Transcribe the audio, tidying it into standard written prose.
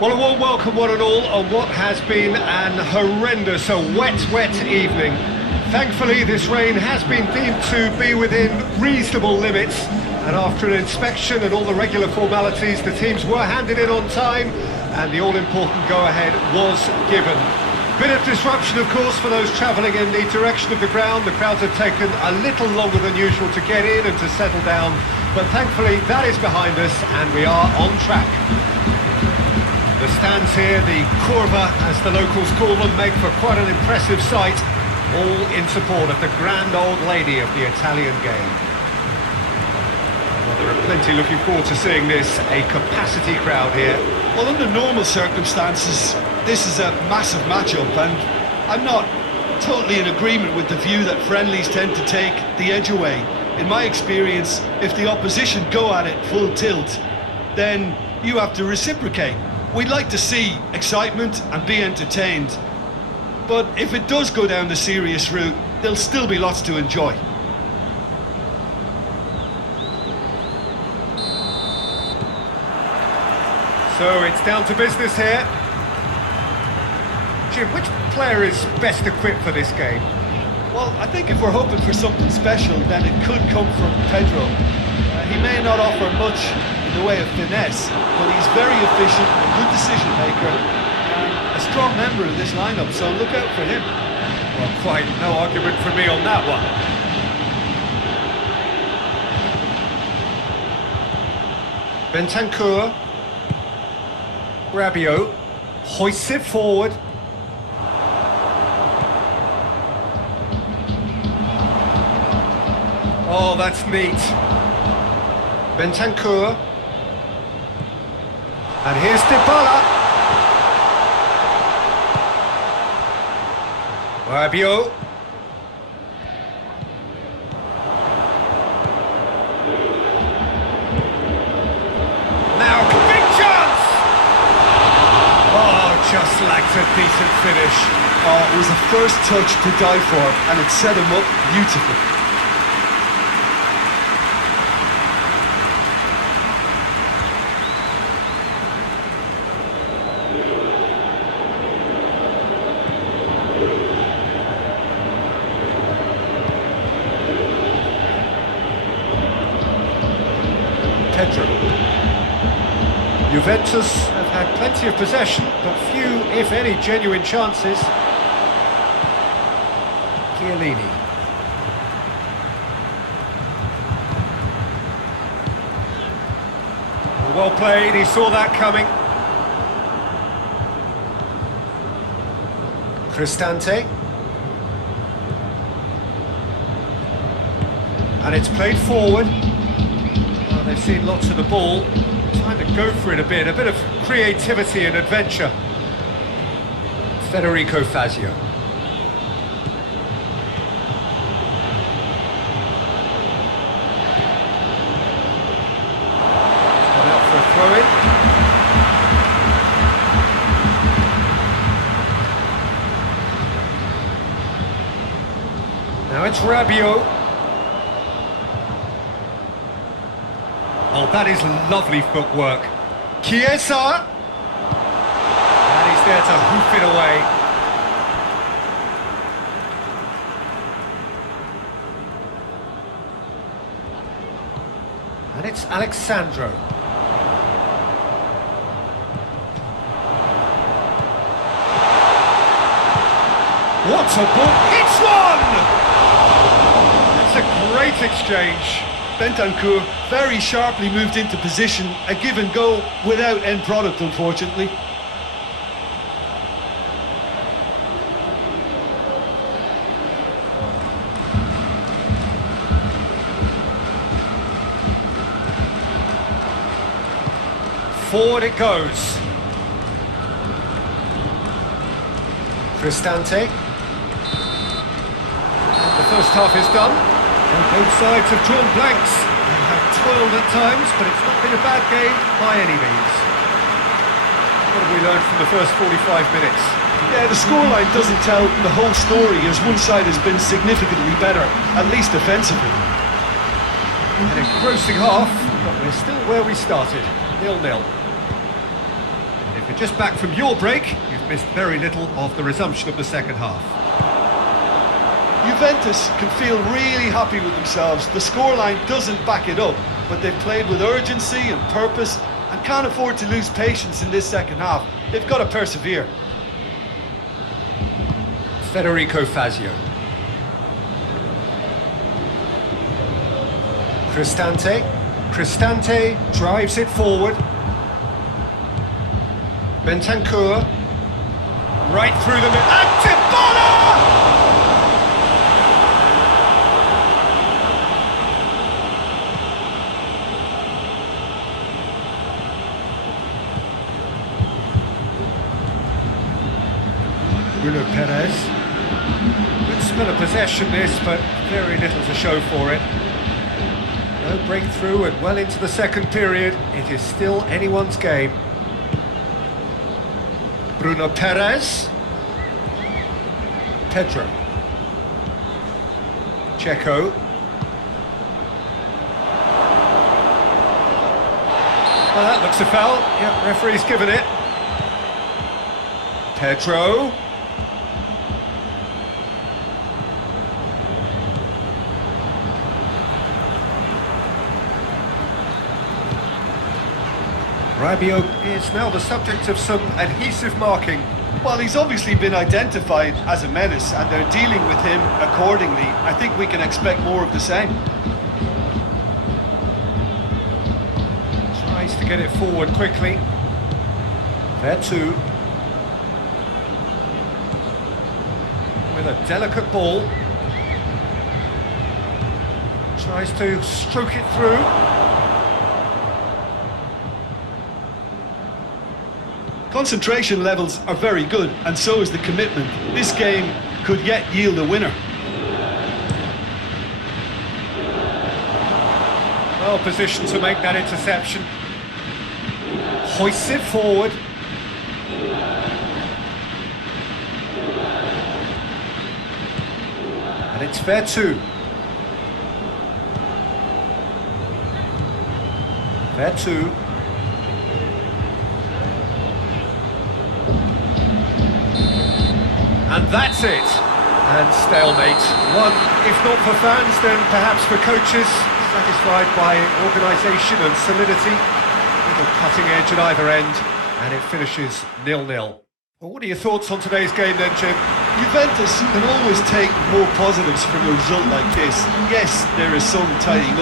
Well, a warm welcome one and all on what has been an horrendous, a wet evening. Thankfully, this rain has been deemed to be within reasonable limits, and after an inspection and all the regular formalities, the teams were handed in on time, and the all-important go-ahead was given. Bit of disruption, of course, for those travelling in the direction of the ground. The crowds have taken a little longer than usual to get in and to settle down, but thankfully that is behind us, and we are on track. The stands here, the curva, as the locals call them, make for quite an impressive sight, all in support of the grand old lady of the Italian game. Well, there are plenty looking forward to seeing this, a capacity crowd here. Well, under normal circumstances, this is a massive matchup, and I'm not totally in agreement with the view that friendlies tend to take the edge away. In my experience, if the opposition go at it full tilt, then you have to reciprocate. We'd like to see excitement and be entertained, but if it does go down the serious route, there'll still be lots to enjoy. So it's down to business here. Jim, which player is best equipped for this game? Well, I think if we're hoping for something special, then it could come from Pedro. He may not offer much in the way of finesse, but he's very efficient, a good decision maker, and a strong member of this lineup, so look out for him. Well, quite no argument from me on that one. Bentancur, Rabiot, hoists it forward. Oh, that's neat. Bentancur. And here's Dybala. Rabiot. Now, big chance! Oh, just lacked a decent finish. Oh, it was a first touch to die for, and it set him up beautifully. Juventus have had plenty of possession, but few, if any, genuine chances. Chiellini. Well played, he saw that coming. Cristante. And it's played forward. Well, they've seen lots of the ball. Trying to go for it a bit of creativity and adventure. Federico Fazio. Gone out for a throw-in. Now it's Rabiot. Oh, that is lovely footwork. Chiesa! And he's there to hoof it away. And it's Alexandro. What a ball! It's one! That's a great exchange. Bentancur very sharply moved into position, a give and go without end product, unfortunately. Forward it goes. Cristante. And the first half is done. And both sides have drawn blanks. They have toiled at times, but it's not been a bad game by any means. What have we learned from the first 45 minutes? Yeah, the scoreline doesn't tell the whole story, as one side has been significantly better, at least defensively. An engrossing half, but we're still where we started, 0-0. If you're just back from your break, you've missed very little of the resumption of the second half. Juventus can feel really happy with themselves. The scoreline doesn't back it up, but they've played with urgency and purpose and can't afford to lose patience in this second half. They've got to persevere. Federico Fazio. Cristante drives it forward. Bentancur. Right through the middle. And Dybala! Bruno Perez. Good spell of possession this, but very little to show for it. No breakthrough and well into the second period. It is still anyone's game. Bruno Perez. Pedro. Checo. Well, that looks a foul. Yeah, referee's given it. Pedro. Rabiot is now the subject of some adhesive marking. Well, he's obviously been identified as a menace and they're dealing with him accordingly. I think we can expect more of the same. Tries to get it forward quickly. Vertu. With a delicate ball. Tries to stroke it through. Concentration levels are very good, and so is the commitment. This game could yet yield a winner. Well positioned to make that interception. Hoists it forward. And it's Vertu. Vertu. And that's it. And stalemate. One, if not for fans, then perhaps for coaches, satisfied by organisation and solidity. Little cutting edge at either end, and it finishes 0-0. Well, what are your thoughts on today's game then, Jim? Juventus can always take more positives from a result like this. Yes, there is some tidying up.